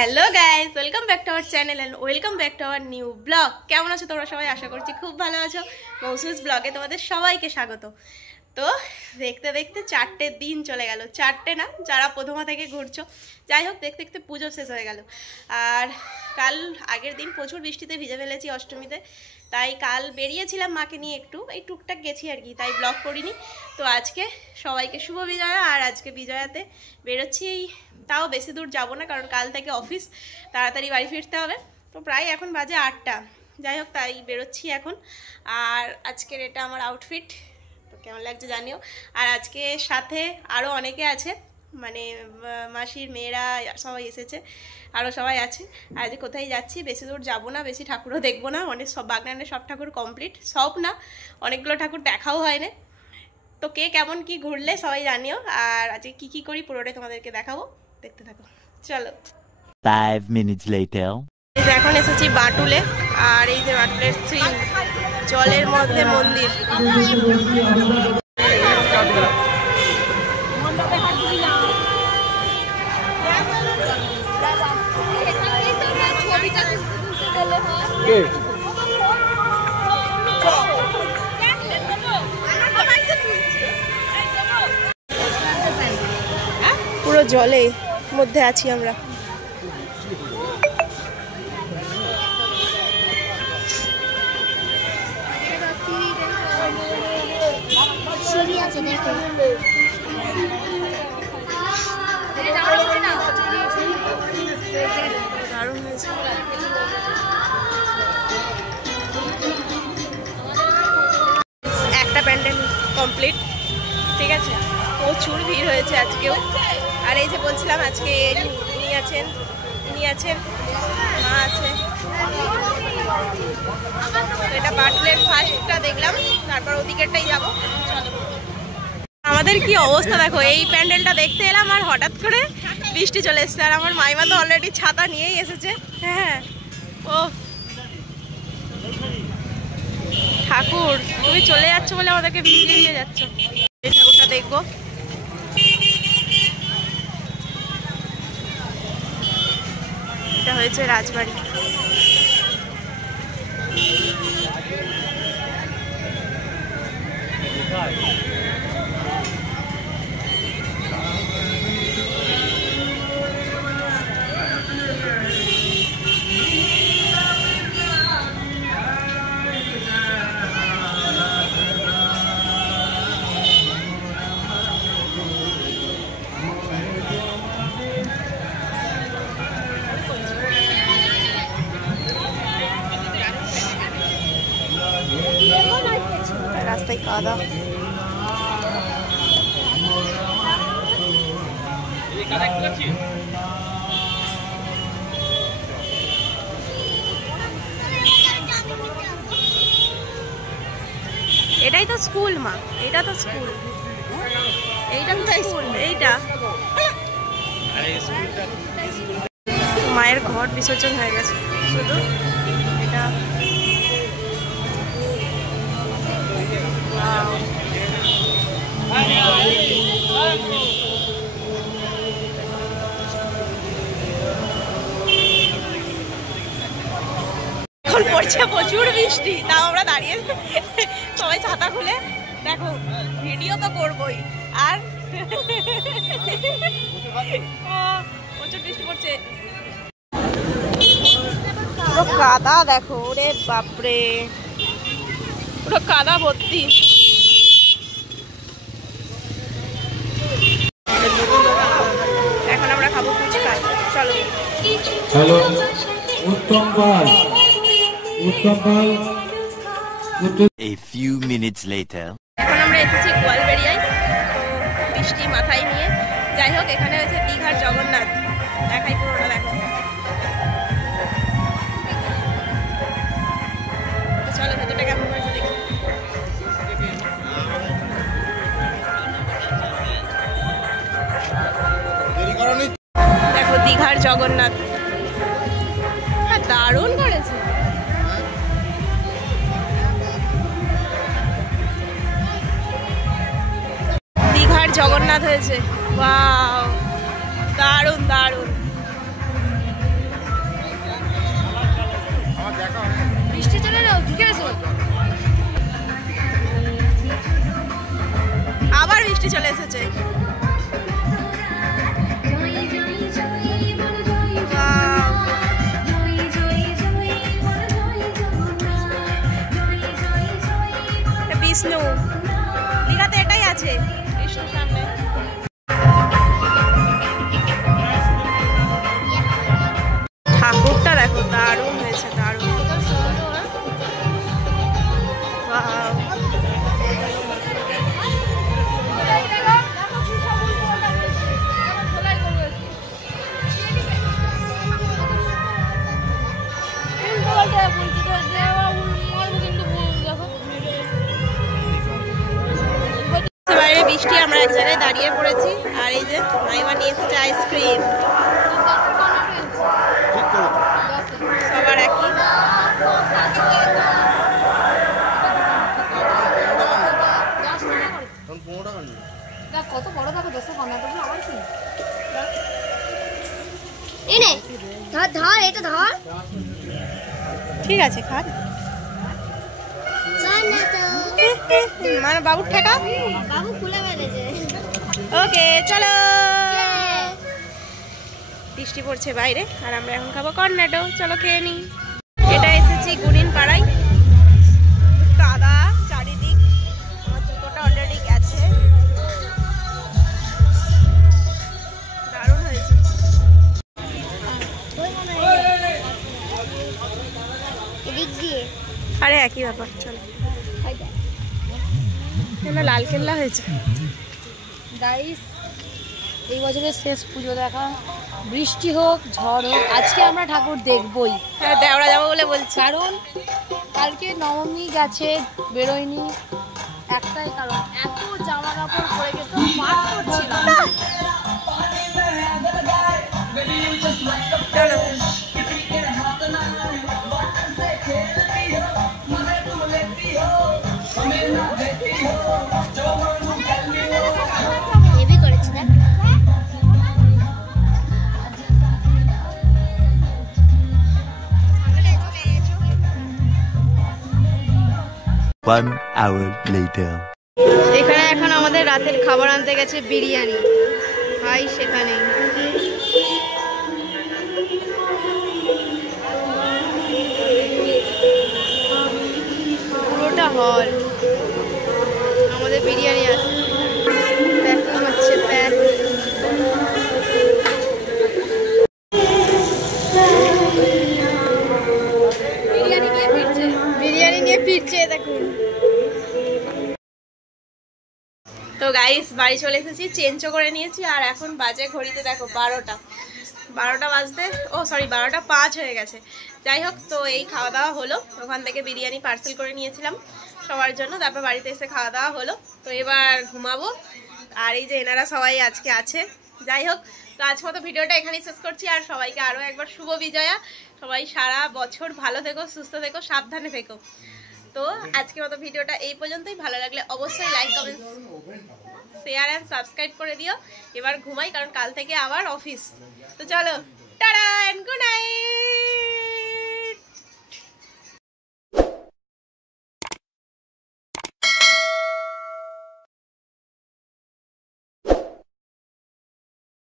Hello guys, welcome back to our channel and welcome back to our new blog. কেমন আছো তোমরা সবাই? আশা করছি খুব ভালো আছো। মৌসুস ব্লগে তোমাদের সবাইকে স্বাগত। তো দেখতে দেখতে 4টে দিন চলে গেল। 4টে না, যারা প্রথমা থেকে ঘুরছো। যাই হোক, দেখতে দেখতে পুজো শেষ হয়ে গেল। আর কাল আগের দিন প্রচুর বৃষ্টিতে ভিজে ফেলেছি অষ্টমীতে, তাই কাল বেরিয়েছিলাম মাকে নিয়ে, একটু এই টুকটাক গেছি আর কি, তাই ব্লগ করিনি। তো আজকে সবাইকে শুভ বিজয়া। আর আজকে বিজয়াতে বেরোচ্ছি, তাও বেশি দূর যাব না, কারণ কাল থেকে অফিস, তাড়াতাড়ি বাড়ি ফিরতে হবে। তো প্রায় এখন বাজে 8টা। যাই হোক, তাই বেরোচ্ছি এখন। আর আজকের এটা আমার আউটফিট, তো কেমন লাগছে জানিও। আর আজকে সাথে আরও অনেকে আছে, মানে মাসির মেয়েরা সবাই এসেছে, আরও সবাই আছে। আজ কোথায় যাচ্ছি, বেশি দূর যাবো না, বেশি ঠাকুরও দেখবো না। অনেক সব বাগনানের সব ঠাকুর কমপ্লিট, সব না, অনেকগুলো ঠাকুর দেখাও হয় না। তো কে কেমন কি ঘুরলে সবাই জানিও। আর আজকে কি কি করি পুরোটাই তোমাদেরকে দেখাবো, দেখতে থাকো। চলো। 5 minutes later. এখন এসেছি বাটুলে। আর এই যে বাটুলের সিন, জলের মধ্যে মন্দির। পুরো জলে মধ্যে আছি আমরা। দারুণ হয়েছে। একটা প্যান্ডেল কমপ্লিট, ঠিক আছে। প্রচুর ভিড় হয়েছে আজকেও। আর এই যে বলছিলাম, আজকে ইনি আছেন, মা আছে। এটা বাটুলের ফার্স্টটা দেখলাম, তারপর ওদিকেরটাই যাবো। আমাদের কি অবস্থা দেখো, এই প্যান্ডেলটা দেখতে এলাম আর হঠাৎ করে বৃষ্টি চলে এসছে। আর আমার মাইমা তো অলরেডি ছাতা নিয়েই এসেছে। হ্যাঁ, ও ঠাকুর, তুমি চলে যাচ্ছ বলে আমাদেরকে ভিজিয়ে নিয়ে যাচ্ছ। এই ঠাকুরটা দেখবো। এটা হয়েছে রাজবাড়ি। রাস্তায় কাদা। এটাই তো স্কুল মা, এটা তো স্কুল, এইটা তো স্কুল, এইটা মায়ের ঘর বিসর্জন হয়ে গেছে, শুধু এটা। এখন পড়ছে প্রচুর বৃষ্টি, তাও আমরা দাঁড়িয়ে সবাই ছাতা খুলে, দেখো ভিডিও তো করবোই। আর প্রচুর বৃষ্টি পড়ছে, পুরো কাদা দেখো, ওরে বাপরে, পুরো কাদা ভর্তি। এখন আমরা খাবো ফুচকা, চলো। Hello, Uttam Pal. A few minutes later. এখন আমরা এসেছি গোয়ালবেড়িয়ায়, তো বৃষ্টি মাথায় নিয়ে। যাই হোক, এখানে হয়েছে দীঘার জগন্নাথ, দেখাই পুরোটা দেখো। চলো ভেতরটা কেমন হয়েছে দেখি। দেখো দীঘার জগন্নাথ, দারুণ করেছে। দীঘার জগন্নাথ হয়েছে, ওয়াও, দারুণ দারুণ। বৃষ্টি চলে যাও, ঠিক আছে? আবার বৃষ্টি চলে এসেছে। বিষ্ণু দীঘাতে এটাই আছে, বিষ্ণুর সামনে। ঠাকুরটা দেখো, দারুণ হয়েছে, দারুণ। Wow. বাইরে বৃষ্টি, আমরা এক জায়গায় দাঁড়িয়ে পড়েছি, আর এই যে মাইমা নিয়ে এসেছে আইসক্রিম। সবার একই। কত বড় থাকে 10 টাকা আমার শুনি। ধর এটা ধর। ঠিক আছে, খা। মানে বাবুর ঠেকা। বাবু খুলে ফেলেছে। ওকে চলো। বৃষ্টি পড়ছে বাইরে, আর আমরা এখন খাবো কর্নেটো। চলো খেয়ে নি। এটা এসেছি গুনিন পাড়ায়। কাদা চারিদিক, আমার জুতোটা অলরেডি গেছে। দারুণ হয়েছে। আরে একই ব্যাপার, চলো। লাল কেল্লা হয়েছে। গাইস, এই বছরের শেষ পুজো দেখা, বৃষ্টি হোক ঝড় হোক, আজকে আমরা ঠাকুর দেখবই। হ্যাঁ, দেওড়া যাবো বলে বলছি। কারণ কালকে নবমী গেছে, বেরোয়নি। একটাই কারণ, এত জামা কাপড় পরে গেছে, পাট করছিলাম। চলো। হেভি করেছি না? 1 hour later. এখানে এখন আমাদের রাতের খাবার আনতে গেছে বিরিয়ানি। ভাই সেখানে পুরোটা হল আমাদের বিরিয়ানি আছে। প্যাকিং হচ্ছে, প্যাক। বিরিয়ানি নিয়ে ফিরছে দেখুন। তো গাইস, বাড়ি চলে এসেছি, চেঞ্জও করে নিয়েছি, আর এখন বাজে ঘড়িতে দেখো 12টা বাজতে, ও সরি 12টা 5 হয়ে গেছে। যাই হোক, তো এই খাওয়া দাওয়া হলো। ওখান থেকে বিরিয়ানি পার্সেল করে নিয়েছিলাম সবার জন্য, তারপর বাড়িতে এসে খাওয়া দাওয়া হলো। তো এবার ঘুমাবো। আর এই যে এনারা সবাই আজকে আছে। যাই হোক, তো আজ মতো ভিডিওটা এখানেই শেষ করছি। আর সবাইকে আরও একবার শুভ বিজয়া। সবাই সারা বছর ভালো থেকো, সুস্থ থেকো, সাবধানে থেকো। তো আজকের মতো ভিডিওটা এই পর্যন্তই। ভালো লাগলে অবশ্যই like, comment, share and subscribe করে দিও। এবার ঘুমাই, কারণ কাল থেকে আবার অফিস। তো চলো, টাটা এন্ড গুড নাইট।